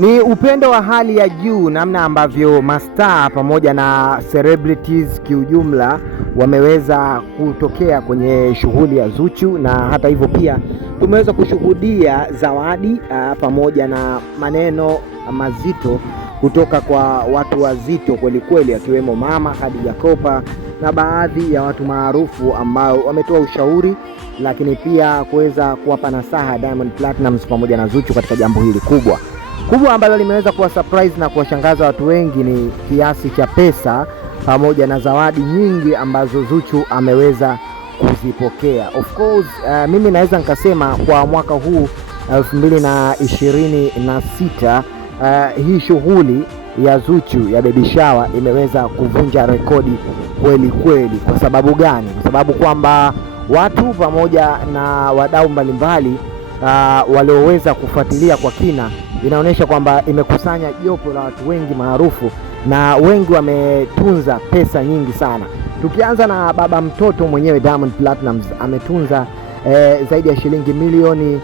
Ni upendo wa hali ya juu namna ambavyo mastaa pamoja na celebrities kiujumla wameweza kutokea kwenye shughuli ya Zuchu, na hata hivyo pia tumeweza kushuhudia zawadi pamoja na maneno mazito kutoka kwa watu wazito kweli kweli, akiwemo Mama Khadija Kopa na baadhi ya watu maarufu ambao wametoa ushauri, lakini pia kuweza kuwapa nasaha Diamond Platnumz pamoja na Zuchu katika jambo hili kubwa ambalo limeweza kuwa surprise na kuwashangaza watu wengi. Ni kiasi cha pesa pamoja na zawadi nyingi ambazo Zuchu ameweza kuzipokea. Of course, mimi naweza nikasema kwa mwaka huu 2026 hii shughuli ya Zuchu ya baby shower imeweza kuvunja rekodi kweli kweli. Kwa sababu gani? Kwa sababu kwamba watu pamoja na wadau mbalimbali walioweza kufuatilia kwa kina, inaonyesha kwamba imekusanya jopo la watu wengi maarufu na wengi wametunza pesa nyingi sana. Tukianza na baba mtoto mwenyewe Diamond Platnumz ametunza zaidi ya shilingi milioni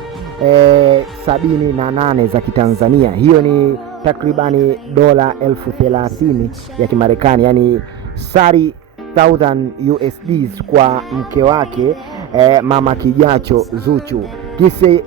78 za Kitanzania. Hiyo ni takribani dola 30,000 ya Kimarekani, yani 30,000 USDs kwa mke wake mama kijacho Zuchu. Kisi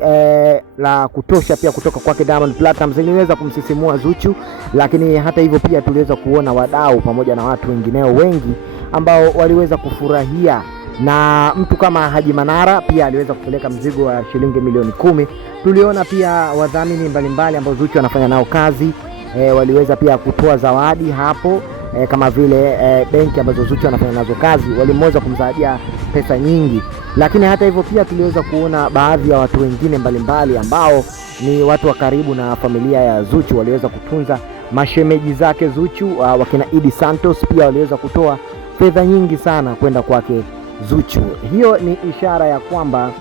la kutosha pia kutoka kwake Diamond Platnumz iliweza kumsisimua Zuchu, lakini hata hivyo pia tuliweza kuona wadau pamoja na watu wengineo wengi ambao waliweza kufurahia, na mtu kama Haji Manara pia aliweza kupeleka mzigo wa shilingi milioni 10. Tuliona pia wadhamini mbalimbali ambao Zuchu anafanya nao kazi waliweza pia kutoa zawadi hapo, kama vile benki ambazo Zuchu anafanya nazo kazi walimweza kumzawadia pesa nyingi. Lakini hata hivyo pia tuliweza kuona baadhi ya watu wengine mbalimbali ambao ni watu wa karibu na familia ya Zuchu waliweza kutunza mashemeji zake Zuchu, wakina Idi Santos pia waliweza kutoa fedha nyingi sana kwenda kwake Zuchu. Hiyo ni ishara ya kwamba